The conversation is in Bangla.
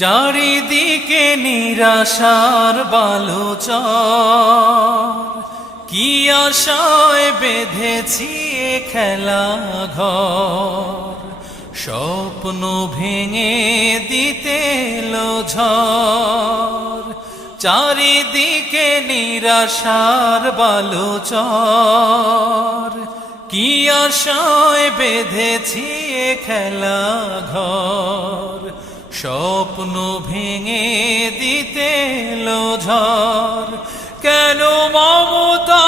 চারিদিকে নিরাশার বালুচর, কি আশায় বেঁধেছি এ খেলা ঘর। স্বপ্ন ভেঙে দিতে এলো ঝড়, চারিদিকে নিরাশার বালুচর, কি আশায় বেঁধেছি এ খেলা ঘর। স্বপ্ন ভেঙে দিতে এলো ঝড়, কেন মমতা